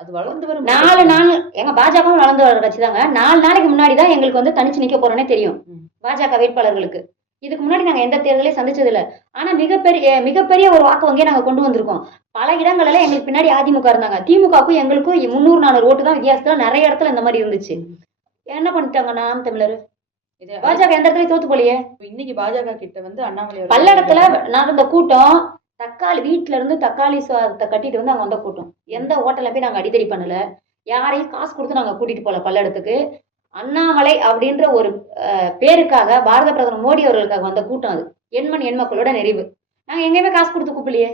அது வளர்ந்து வரும். நாலு நாள் எங்க பாஜகவும் வளர்ந்து வர கட்சி தாங்க. நாலு நாளைக்கு முன்னாடி தான் எங்களுக்கு வந்து தனிச்சு நிக்க போறோன்னே தெரியும். பாஜக வேட்பாளர்களுக்கு. இதுக்கு முன்னாடி நாங்க எந்த தேர்தலையும் சந்திச்சது இல்ல ஆனா மிகப்பெரிய மிகப்பெரிய ஒரு வாக்கு வங்கியை நாங்க கொண்டு வந்திருக்கோம். பல இடங்கள்ல எங்களுக்கு பின்னாடி அதிமுக இருந்தாங்க. திமுகவுக்கும் எங்களுக்கும் முந்நூறு நானூறு ஓட்டு தான் வித்தியாசத்துல நிறைய இடத்துல இந்த மாதிரி இருந்துச்சு. என்ன பண்ணிட்டாங்க நாம் தமிழர்? பாஜக எந்த இடத்துலயும் தோத்து போலியே இன்னைக்கு பாஜக கிட்ட வந்து அண்ணாமலை அவர்கள் பல்லடத்துல நடந்த கூட்டம் தக்காளி வீட்ல இருந்து தக்காளி சாதத்தை கட்டிட்டு வந்து அங்க வந்த கூட்டம். எந்த ஹோட்டல்ல போய் நாங்க அடிதடி பண்ணல. யாரையும் காசு கொடுத்து நாங்க கூட்டிட்டு போல பல்லடத்துக்கு அண்ணாமலை அப்படின்ற ஒரு பேருக்காக பாரத பிரதமர் மோடி அவர்களுக்காக வந்த கூட்டம் அது. எண்மண் எண்மக்களோட நிறைவு. நாங்க எங்கேயுமே காசு கொடுத்து கூப்பிடலையே.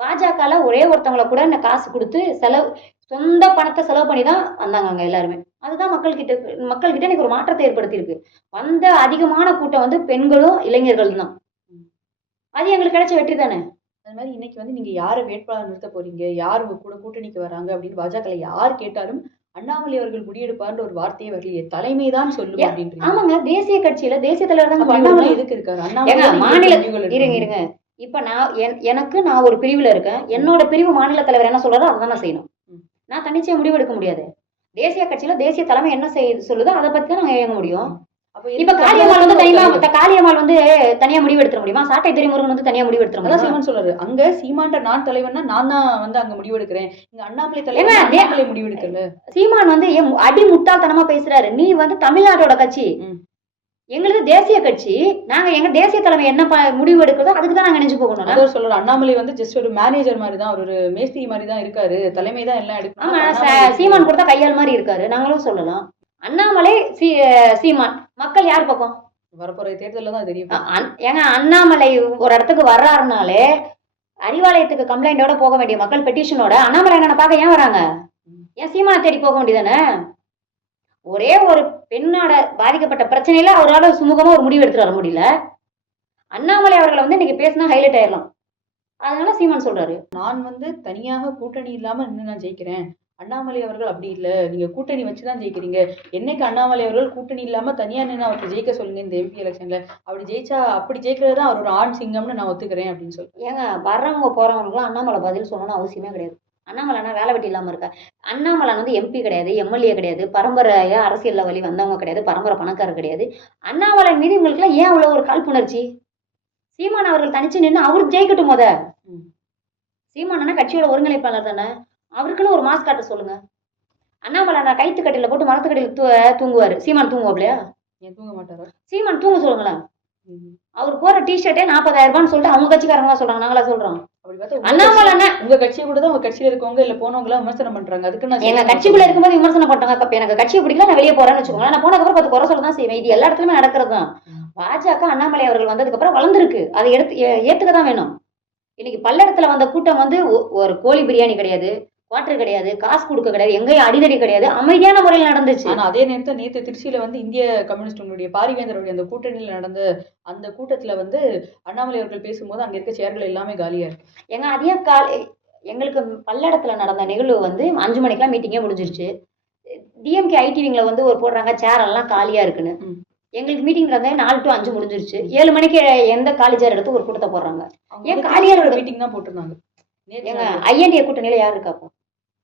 பாஜகல ஒரே ஒருத்தவங்கள கூட இந்த காசு கொடுத்து செலவு சொந்த பணத்தை செலவு பண்ணி தான் வந்தாங்க அங்க எல்லாருமே. அதுதான் மக்கள்கிட்ட மக்கள்கிட்ட இன்னைக்கு ஒரு மாற்றத்தை ஏற்படுத்தியிருக்கு. வந்த அதிகமான கூட்டம் வந்து பெண்களும் இளைஞர்கள் தான். அது எங்களுக்கு கிடைச்ச வெற்றி தானே? அது மாதிரி இன்னைக்கு வந்து நீங்க யாரை வேட்பாளர் நிறுத்த போறீங்க? யார் உங்க கூட கூட்டணிக்கு வராங்க அப்படின்னு பாஜக யார் கேட்டாலும் அண்ணாமலை அவர்கள் முடிவெடுப்பார்ன்ற ஒரு வார்த்தையே வரலையே தலைமை தான் சொல்லும் ஏ, அப்படின்றீங்க. ஆமாங்க தேசிய கட்சியில தேசிய தலைவர் தான் அண்ணாமலை எதுக்கு இருக்காரு? அண்ணாமலை தான் மாநில- இருங்க. இருங்க. இப்ப நான் என்- எனக்கு நான் ஒரு பிரிவுல இருக்கேன். என்னோட பிரிவு மாநில தலைவர் என்ன சொல்றாரோ அதை நான் செய்யணும். நான் தன்னிச்சையா முடிவு எடுக்க முடியாது. தேசிய கட்சியில தேசிய தலைமை என்ன செய்ய சொல்லுதோ அதை பத்தி தான் நாங்க இயங்க முடியும். இப்ப காளியம்மாள் வந்து தனியா காளியம்மாள் வந்து தனியா முடிவு எடுத்துட முடியுமா? சாட்டை துறைமுருகன் வந்து தனியா முடிவு எடுத்துட முடியுமா? சீமான் சொல்றாரு. அங்க சீமான்ட்ட நான் தலைவன்னா நான் தான் வந்து அங்க முடிவெடுக்கிறேன். இங்க அண்ணாமலை தலைவர் அண்ணாமலை முடிவெடுக்கல. சீமான் வந்து அடி முட்டாள்தனமா பேசுறாரு. நீ வந்து தமிழ்நாட்டோட கட்சி. ம். எங்களுது தேசிய கட்சி. நாங்க எங்க தேசிய தலைமை என்ன முடிவு எடுக்கிறதோ அதுக்கு தான் நாங்க நினைச்சு போகணும். அதோ சொல்றாரு. அண்ணாமலை வந்து ஜஸ்ட் ஒரு மேனேஜர் மாதிரி தான் அவர் ஒரு மேஸ்திரி மாதிரி தான் இருக்காரு. தலைமை தான் எல்லாம் எடுக்கணும். ஆமா. சீமான் கொடுத்தா கையால் மாதிரி இருக்காரு. நாங்களும் சொல்லலாம். அண்ணாமலை சீ சீமான். மக்கள் யார் பக்கம்? வரப்போற தேர்தல்ல தான் தெரியும் ஏங்க அண்ணாமலை ஒரு இடத்துக்கு வர்றாருனாலே அறிவாலயத்துக்கு கம்ப்ளைண்டோட போக வேண்டிய மக்கள் பெட்டிஷனோட அண்ணாமலை அண்ணனை பார்க்க ஏன் வராங்க? ஏன் சீமானை தேடி போக வேண்டியதானே ஒரே ஒரு பெண்ணோட பாதிக்கப்பட்ட பிரச்சனையில அவரால் சுமூகமா ஒரு முடிவு எடுத்துட்டு வர முடியல. அண்ணாமலை அவர்களை வந்து இன்னைக்கு பேசினா ஹைலைட் ஆயிடலாம். அதனால சீமான் சொல்றாரு. நான் வந்து தனியாக கூட்டணி இல்லாம நின்று நான் ஜெயிக்கிறேன். அண்ணாமலை அவர்கள் அப்படி இல்ல. நீங்க கூட்டணி வச்சுதான் ஜெயிக்கிறீங்க. என்னைக்கு அண்ணாமலை அவர்கள் கூட்டணி இல்லாம தனியா நின்று அவருக்கு ஜெயிக்க சொல்லுங்க இந்த எம்பி எலெக்ஷன்ல அப்படி ஜெயிச்சா அப்படி ஜெயிக்கிறது தான் அவர் ஒரு ஆண் சிங்கம்னு நான் ஒத்துக்கிறேன் அப்படின்னு சொல்றேன். ஏங்க வர்றவங்க போறவங்களுக்குலாம் அண்ணாமலை பதில் சொல்லணும்னு அவசியமே கிடையாது. அண்ணாமலைனா வேலை வெட்டி இல்லாம இருக்கா அண்ணாமலை வந்து எம்பி கிடையாது எம்எல்ஏ கிடையாது பரம்பரையா அரசியல்ல வழி வந்தவங்க கிடையாது பரம்பரை பணக்காரர் கிடையாது. அண்ணாமலை மீது இவங்களுக்குலாம் ஏன் அவ்வளவு ஒரு காழ்ப்புணர்ச்சி? சீமான் அவர்கள் தனிச்சு நின்று அவருக்கு ஜெயிக்கட்டும் முத. சீமானா கட்சியோட ஒருங்கிணைப்பாளர் தானே? அவருக்குன்னு ஒரு மாஸ் காட்ட சொல்லுங்க. அண்ணாமலை நான் கைத்து கட்டில போட்டு மரத்துக்கடியில் தூ தூங்குவார். சீமான் தூங்குவாப்லையா? ஏன் தூங்க மாட்டாரா? சீமான் தூங்க சொல்லுங்களேன். அவர் போற டிஷர்ட்டே நாற்பதாயிரம் ரூபான்னு சொல்லிட்டு அவங்க கட்சிக்காரங்களா சொல்றாங்க. நாங்களா சொல்றோம். அப்படி பார்த்தா உங்க அண்ணாமலை உங்க கட்சியை கூட தான் உங்க கட்சியில இருக்கவங்க இல்ல போனவங்க எல்லாம் விமர்சனம் பண்றாங்க. அதுக்கு நான் எங்க கட்சிக்குள்ள இருக்கும்போது விமர்சனம் பண்றாங்க அப்ப எனக்கு கட்சியை பிடிக்கல நான் வெளியே போறேன்னு வச்சுக்கோங்களேன். நான் போனதுக்கப்புறம் பத்து குறை சொல்ல தான் செய்வேன். இது எல்லா இடத்துலயுமே நடக்கிறது தான். பாஜக அண்ணாமலை அவர்கள் வந்ததுக்கு அப்புறம் வளர்ந்துருக்கு. அதை எடுத்து ஏத்துக்க தான் வேணும். இன்னைக்கு பல்லடத்துல வந்த கூட்டம் வந்து ஒரு கோழி பிரியாணி கிடையாது. குவார்டர் கிடையாது காசு கொடுக்க கிடையாது எங்கேயும் அடிதடி கிடையாது அமைதியான முறையில் நடந்துச்சு. ஆனா அதே நேரத்துல நேத்து திருச்சியில வந்து இந்திய கம்யூனிஸ்டுடைய பாரிவேந்தருடைய அந்த கூட்டணியில் நடந்த அந்த கூட்டத்துல வந்து அண்ணாமலை அவர்கள் பேசும்போது அங்க இருக்க சேர்கள் எல்லாமே காலியா இருக்கு. எங்க அதே கால் எங்களுக்கு பல்லடத்துல நடந்த நிகழ்வு வந்து அஞ்சு மணிக்கெல்லாம் மீட்டிங்கே முடிஞ்சிருச்சு. டிஎம்கே ஐடிவிங்ல வந்து ஒரு போடுறாங்க சேர் எல்லாம் காலியா இருக்குன்னு. எங்களுக்கு மீட்டிங் நடந்தது நாலு டு அஞ்சு முடிஞ்சிருச்சு. ஏழு மணிக்கு எந்த காலி சேர் எடுத்து ஒரு கூட்டத்தை போடுறாங்க. ஏன் வந்து காலியா திருச்சியோட இருக்கு? மீட்டிங் தான் போட்டிருந்தாங்க. எங்க. ஐஎன்டிஏ கூட்டணியில யார் இருக்கா அப்போ?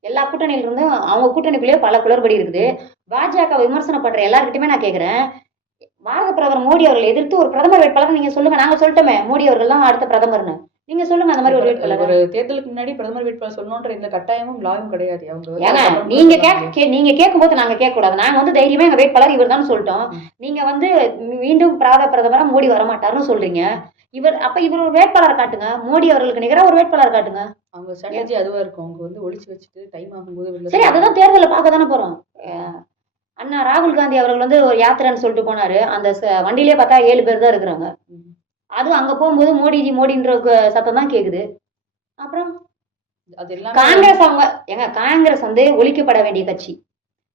எல்லா கூட்டணியில இருந்தும் அவங்க கூட்டணிக்குள்ளேயே பல குளறுபடி இருக்குது. பாஜக விமர்சனம் பண்ற எல்லாருக்கிட்டையுமே நான் கேக்குறேன். பாரத பிரதமர் மோடி அவர்கள் எதிர்த்து ஒரு பிரதமர் வேட்பாளர் நீங்க சொல்லுங்க. நாங்க சொல்லிட்டோமே மோடி அவர்கள் தான் அடுத்த பிரதமர்னு. நீங்க சொல்லுங்க அந்த மாதிரி ஒரு வேட்பாளர். ஒரு தேர்தலுக்கு முன்னாடி பிரதமர் வேட்பாளர் சொல்லணுன்ற இந்த கட்டாயமும் லாயும் கிடையாது. அவங்க பிரதமர் நீங்க. கேட்க கே- நீங்க கேட்கும்போது நாங்க கேட்க கூடாது நாங்க வந்து தைரியமா எங்க வேட்பாளர் இவர் தான் சொல்லிட்டோம். நீங்க வந்து மீண்டும் பிராத பிரதமரா மோடி வரமாட்டாருன்னு சொல்றீங்க. இவர் அப்ப இவர் ஒரு வேட்பாளர் காட்டுங்க. மோடி அவர்களுக்கு நிகரா ஒரு வேட்பாளர் காட்டுங்க. அவங்க ஸ்ட்ராட்டஜி அதுவா இருக்கும். அவங்க வந்து ஒளிச்சு வச்சுட்டு டைம் ஆகும்போது சரி அதுதான் தேர்தலில் பார்க்க தானே போறோம் அண்ணா ராகுல் காந்தி அவர்கள் வந்து ஒரு யாத்திரைன்னு சொல்லிட்டு போனாரு. அந்த வண்டியிலே பார்த்தா ஏழு பேர் தான் இருக்கிறாங்க. அதுவும் அங்க போகும்போது மோடிஜி மோடின்ற சத்தம் தான் கேக்குது. அப்புறம் காங்கிரஸ் அவங்க எங்க காங்கிரஸ் வந்து ஒழிக்கப்பட வேண்டிய கட்சி.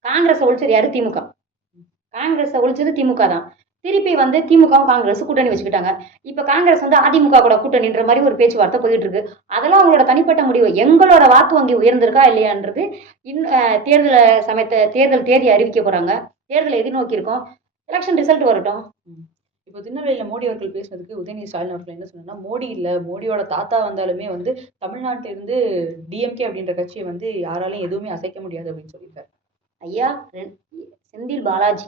காங்கிரஸ் ஒழிச்சது யாரு? திமுக. காங்கிரஸ் ஒழிச்சது திமுக தான். திருப்பி வந்து திமுகவும் காங்கிரஸ் கூட்டணி வச்சுக்கிட்டாங்க. இப்ப காங்கிரஸ் வந்து அதிமுக கூட கூட்டணின்ற மாதிரி ஒரு பேச்சுவார்த்தை போயிட்டு இருக்கு அதெல்லாம் அவங்களோட தனிப்பட்ட முடிவு. எங்களோட வாக்கு வங்கி உயர்ந்திருக்கா இல்லையான்றது இன் தேர்தல் சமயத்தை தேர்தல் தேதி அறிவிக்க போறாங்க. தேர்தலை எதிர்நோக்கி இருக்கோம் எலெக்ஷன் ரிசல்ட் வரட்டும் இப்போ திருநெல்வேலியில மோடி அவர்கள் பேசுனதுக்கு உதயநிதி ஸ்டாலின் அவர்கள் என்ன சொன்னாங்கன்னா மோடி இல்ல மோடியோட தாத்தா வந்தாலுமே வந்து தமிழ்நாட்டில இருந்து டிஎம்கே அப்படின்ற கட்சியை வந்து யாராலையும் எதுவுமே அசைக்க முடியாது அப்படின்னு சொல்லியிருக்காரு. ஐயா செந்தில் பாலாஜி.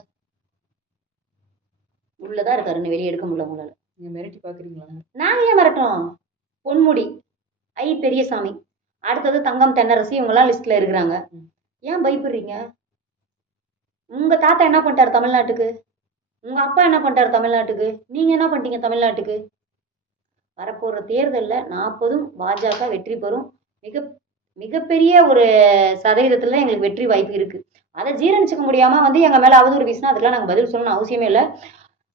உள்ளதான் இருக்காரு. இன்னும் வெளியே எடுக்க முடியல உங்களால. நீங்க மிரட்டி பாக்குறீங்களா? நாங்க ஏன் மிரட்டுறோம்? பொன்முடி ஐ பெரியசாமி அடுத்தது தங்கம் தென்னரசி இவங்கெல்லாம் லிஸ்ட்ல இருக்கிறாங்க. ஏன் பயப்படுறீங்க? உங்க தாத்தா என்ன பண்ணிட்டாரு தமிழ்நாட்டுக்கு? உங்க அப்பா என்ன பண்ணிட்டாரு தமிழ்நாட்டுக்கு? நீங்க என்ன பண்ணிட்டீங்க தமிழ்நாட்டுக்கு? வரப்போற தேர்தல்ல நாற்பதும் பாஜக வெற்றி பெறும். மிக மிகப்பெரிய ஒரு சதவீதத்துல எங்களுக்கு வெற்றி வாய்ப்பு இருக்கு. அதை ஜீரணிச்சுக்க முடியாம வந்து எங்க மேல அவதூறு வீசினா அதுக்கெல்லாம் நாங்க பதில் சொல்லணும்னு அவசியமே இல்லை.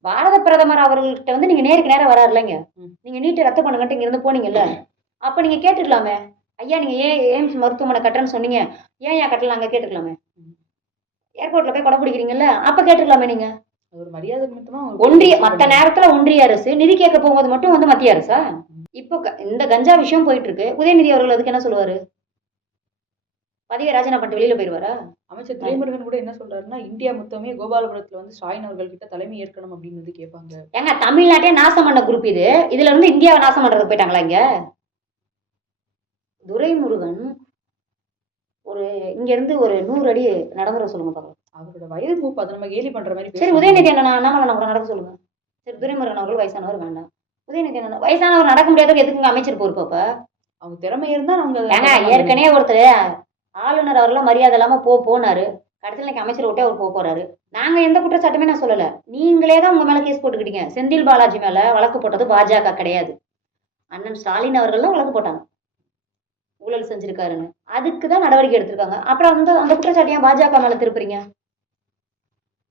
பாரத பிரதமர் அவர்கள்ட்ட வந்து நீங்க நேருக்கு நேரம் வராரு இல்லைங்க. நீங்க நீட்டை ரத்து பண்ணுங்கன்ட்டு இங்க இருந்து போனீங்கல்ல. அப்ப நீங்க கேட்டுக்கலாமே. ஐயா நீங்க ஏன் எய்ம்ஸ் மருத்துவமனை கட்டுறேன்னு சொன்னீங்க. ஏன் ஏன் கட்டல? அங்க கேட்டுக்கலாமே. ஏர்போர்ட்ல போய் கொடை பிடிக்கிறீங்கல்ல அப்ப கேட்டுக்கலாமே நீங்க. ஒரு மரியாதை அவங்க ஒன்றிய. மத்த நேரத்துல ஒன்றிய அரசு நிதி கேட்க போகும்போது மட்டும் வந்து மத்திய அரசா? இப்போ இந்த கஞ்சா விஷயம் போயிட்டு இருக்கு. உதயநிதி அவர்கள் அதுக்கு என்ன சொல்லுவாரு? பதவியை ராஜினாமா பண்ணிட்டு வெளியில போயிருவாரா அமைச்சர் துரைமுருகன் கூட என்ன சொல்றாருன்னா இந்தியா மொத்தமே கோபாலபுரத்துல வந்து ஸ்டாலின் அவர்கள் கிட்ட தலைமை ஏற்கணும் அப்படின்னு வந்து கேட்பாங்க. ஏங்க தமிழ்நாட்டே நாசம் பண்ண குரூப் இது. இதுல இருந்து இந்தியாவை நாசம் பண்றதுக்கு போயிட்டாங்களா இங்க? துரைமுருகன் ஒரு இங்க இருந்து ஒரு நூறு அடி நடந்து வர சொல்லுங்க பாக்கலாம் அவரோட வயது மூப்பு அதை நம்ம கேலி பண்ற மாதிரி சரி. உதயநிதி அண்ணா அண்ணாமலை கூட நடக்க சொல்லுங்க. சரி துரைமுருகன் அவர்கள் வயசானவர் வேண்டாம். உதயநிதி அண்ணா வயசானவர் நடக்க முடியாதவங்க எதுக்குங்க அமைச்சர் பொறுப்பு அப்ப? அவங்க திறமை இருந்தா அவங்க. ஏற்கனவே ஒருத்தர் ஆளுநர் அவரெல்லாம் மரியாதை இல்லாமல் போ போனார். கடைசியில் எனக்கு அமைச்சர் விட்டே அவர் போக போறாரு நாங்கள் எந்த குற்றச்சாட்டுமே நான் சொல்லலை. நீங்களே தான் உங்கள் மேலே கேஸ் போட்டுக்கிட்டீங்க. செந்தில் பாலாஜி மேலே வழக்கு போட்டது பாஜக கிடையாது. அண்ணன் ஸ்டாலின் அவர்கள்லாம் வழக்கு போட்டாங்க. ஊழல் செஞ்சுருக்காருன்னு. அதுக்கு தான் நடவடிக்கை எடுத்திருக்காங்க. அப்புறம் அந்த அந்த குற்றச்சாட்டு ஏன் பாஜக மேல திருப்புறீங்க?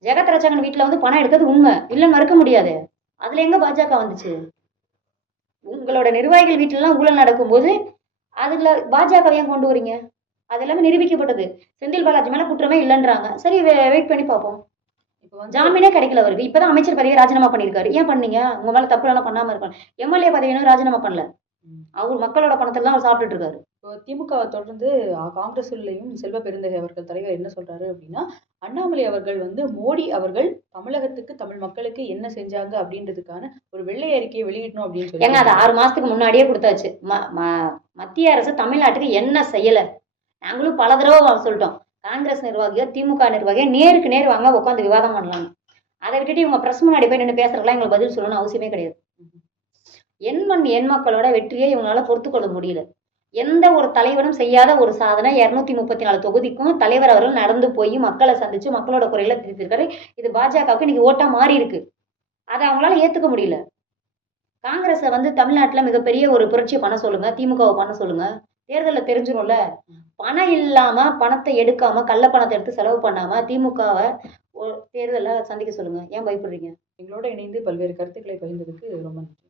ஜெகத் ரச்சகன் வீட்டில் வந்து பணம் எடுத்தது உண்மை. இல்லைன்னு மறுக்க முடியாது. அதில் எங்கே பாஜக வந்துச்சு? உங்களோட நிர்வாகிகள் வீட்டிலலாம் ஊழல் நடக்கும்போது அதில் பாஜக ஏன் கொண்டு வரீங்க? அது எல்லாமே நிரூபிக்கப்பட்டது. செந்தில் பாலாஜி மேல குற்றமே இல்லைன்றாங்க. சரி வெயிட் பண்ணி பார்ப்போம். ஜாமீனே கிடைக்கல அவருக்கு. இப்பதான் அமைச்சர் பதவியை ராஜினாமா பண்ணியிருக்காரு. ஏன் பண்ணீங்க? உங்க மேல தப்பு எல்லாம் பண்ணாம இருக்காங்க எம்எல்ஏ பதவியும் ராஜினாமா பண்ணல. அவர் மக்களோட பணத்துல தான் அவர் சாப்பிட்டுட்டு இருக்காரு. இப்போ திமுக தொடர்ந்து அஹ், காங்கிரஸ்லயும் செல்வ பெருந்தகை அவர்கள் தலைவர் என்ன சொல்றாரு அப்படின்னா அண்ணாமலை அவர்கள் வந்து மோடி அவர்கள் தமிழகத்துக்கு தமிழ் மக்களுக்கு என்ன செஞ்சாங்க அப்படின்றதுக்கான ஒரு வெள்ளை அறிக்கையை வெளியிடணும் அப்படின்னு ஏங்க அது சொல்லி ஆறு மாசத்துக்கு முன்னாடியே கொடுத்தாச்சு. மத்திய அரசு தமிழ்நாட்டுக்கு என்ன செய்யல? நாங்களும் பல தடவை சொல்லிட்டோம். காங்கிரஸ் நிர்வாகியோ திமுக நிர்வாகியோ நேருக்கு நேர் வாங்க உட்காந்து விவாதம் பண்ணலாம் அதை விட்டுட்டு இவங்க பிரஸ் முன்னாடி போய் நின்று பேசுறதுலாம் எங்களுக்கு பதில் சொல்லணும்னு அவசியமே கிடையாது. எண் மண் எண் மக்களோட வெற்றியை இவங்களால பொறுத்து கொள்ள முடியல. எந்த ஒரு தலைவனும் செய்யாத ஒரு சாதனை இரநூத்தி முப்பத்தி நாலு தொகுதிக்கும் தலைவர் அவர்கள் நடந்து போய் மக்களை சந்திச்சு மக்களோட குறைகளை திருத்திருக்காரு. இது பாஜகவுக்கு இன்னைக்கு ஓட்டா மாறி இருக்கு. அதை அவங்களால ஏத்துக்க முடியல. காங்கிரஸை வந்து தமிழ்நாட்டுல மிகப்பெரிய ஒரு புரட்சி பண்ண சொல்லுங்க திமுகவை பண்ண சொல்லுங்க. தேர்தலில் தெரிஞ்சிடும்ல பணம் இல்லாம பணத்தை எடுக்காம கள்ள பணத்தை எடுத்து செலவு பண்ணாம திமுகவை தேர்தலில் சந்திக்க சொல்லுங்க. ஏன் பயப்படுறீங்க? எங்களோட இணைந்து பல்வேறு கருத்துக்களை பகிர்ந்ததுக்கு ரொம்ப நன்றி.